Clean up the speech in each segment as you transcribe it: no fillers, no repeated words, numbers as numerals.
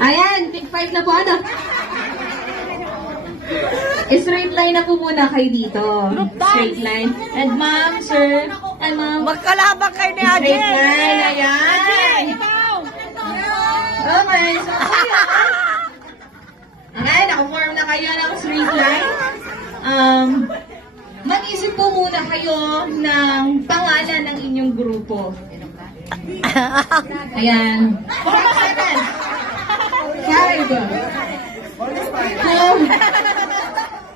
Ayan, take 5 na po ano. Straight line na po muna kayo dito. Straight line. And ma'am, sir, and ma'am. Magkalabang kayo ni Ajen. Straight line, ayan. Okay, so kayo. Okay, nakaform na kayo ng straight line. Mag-isip po muna kayo ng pangalan ng inyong grupo. Ayan. 5 seconds. 5, 4,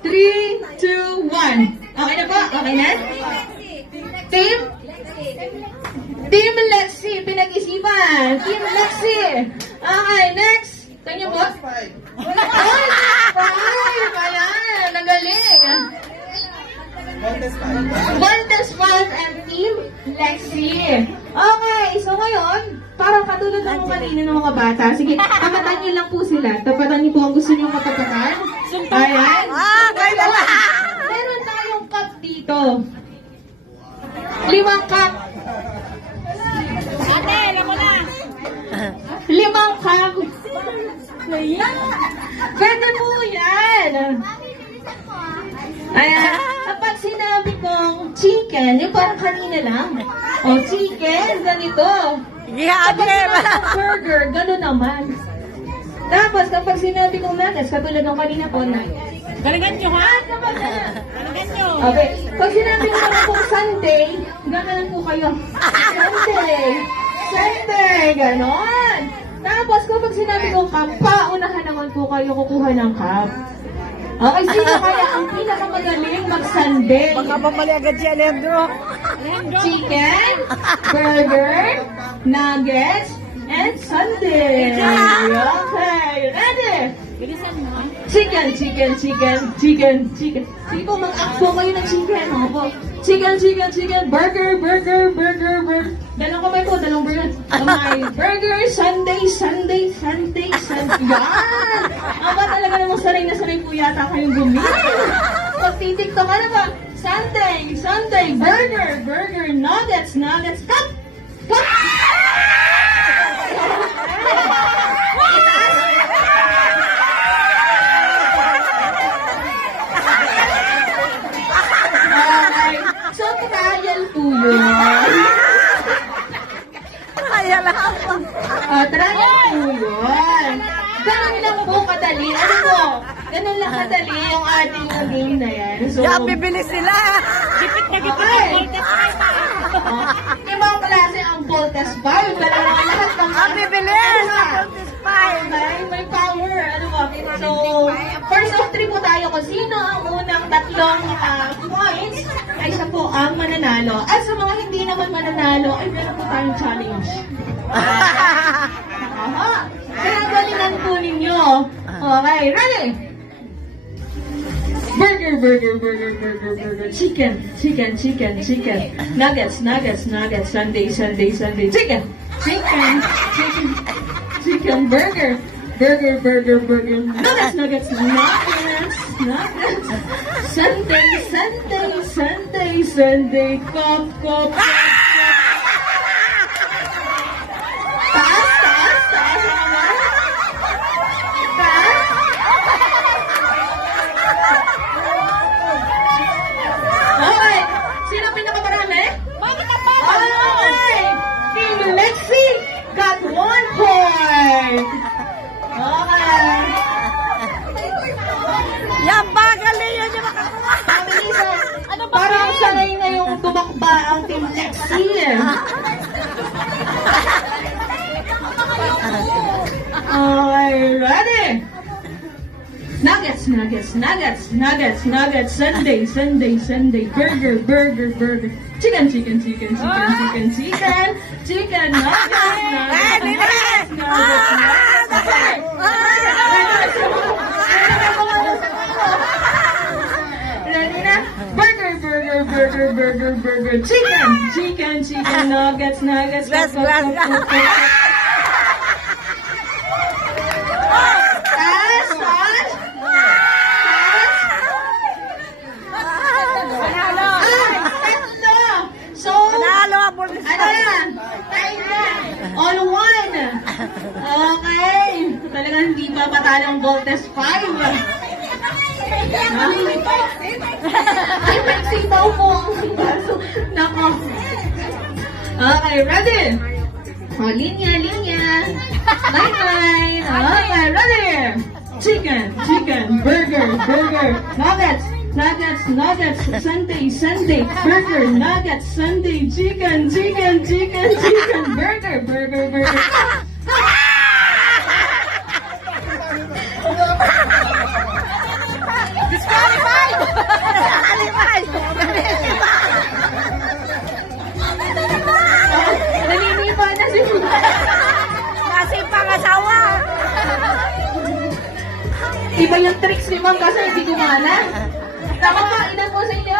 3, 2, 1. Okay na po? Okay na? Team? Team Lexi. Pinag-isipan. Team Lexi. Okay, next. Kanya po? 5. Ayan. Nagaling. Montes 5 and Team Lexi. Okay, so ngayon, parang katulad ng kanina ng mga bata. Sige, tapatan niyo lang po sila. Tapatan niyo po ang gusto niyo matapatan. Ayan. Kayo na lang. Meron tayong cup dito. 5 cup. Ate, alam mo na. 5 cup. Ganda po yan. Ayan. Kapag sinabi kong chicken, yung parang kanina lang. O, chicken, ganito. Yeah, Kapag Ate. sinabi kong burger, gano'n naman. Tapos, kapag sinabi kong nuggets, katulad ng kanina po, nuggets. Galingan nyo, ha? Galingan nyo. Okay. Pag sinabi ko naman kong Sunday, gano'n po kayo. Sunday. Sunday. Ganon. Tapos, kapag sinabi kong cup, paunahan naman po kayo kukuha ng cup. Okay, sino kaya ang pinakamagaling mag-Sunday? Baka mamali agad si Alejandro. Chicken, burger, nuggets, and Sunday. Okay, ready? Chicken, chicken, chicken, chicken, chicken. Sige po, mag-act po kayo ng chicken. Opo. Chicken, chicken, chicken, burger, burger, burger, burger. Dalawang kamay po, dalawang burger. Kamay, burger, Sunday, Sunday, Sunday, Sunday. Yan! Aba talaga namang sanay na sanay po yata kayong gumili. Pag-titiktok ka na ba? Sunday, Sunday, burger, burger, nuggets, nuggets, cut! Cut! Okay. So, trial po yun. Kaya lang. Trial po yun. Ganun lang po kadali. Ano po? Ganun lang kadali yung ating game na yan. So, Yeah, bibili sila. Gipit na gipit. ibang klase ang Voltes 5. Talaga lahat ng Bibili. May power. Ano ba? So, first of 3 po tayo kung sino ang unang tatlong points ay siya po ang mananalo. At sa mga hindi naman mananalo, ay meron po tayong challenge. Aha. Kaya galingan po ninyo. Okay, ready? Burger, burger, burger, burger, burger. Chicken, chicken, chicken, chicken. Nuggets, nuggets, nuggets. Sunday, Sunday, Sunday. Chicken, chicken, chicken, chicken. Burger, burger, burger, burger. Nuggets, nuggets, nuggets, nuggets. Sunday, Sunday, Sunday, Sunday. Cop, cop, cop, cop. Taas, taas, taas naman. Taas. Okay. Sino pinakamarami? Okay. Team Lexi got 1 point. Okay. Yan ba? Galing yun yung makakuha. Mabilisan. Parang sanay na yung tumakba ang Team Lexi. Okay, ready? Nuggets, nuggets, nuggets, nuggets, nuggets, Sunday, Sunday, Sunday, burger, burger, burger, chicken, chicken, chicken, chicken, chicken, chicken, chicken, nuggets, nuggets, nuggets, Ready na? Burger, burger, burger, burger, burger, chicken, chicken, chicken, nuggets, nuggets, Let's go. Taas, taas. Tatlo. So, Panalo ang bonus. ano yan? Tayo na. All one. Okay. Talagang hindi pa patalong Voltes 5. Ay, maxing daw po ang baso. Nako. Okay, ready? O, linya, linya. Line. Okay, ready? Chicken, burger, nuggets, Sunday, burger, nuggets, Sunday, chicken, burger. Disqualified! Naninipa na si Kasi pangasawa. Iba yung tricks ni ma'am kasi hindi gumana. Tama po, ilan po sa inyo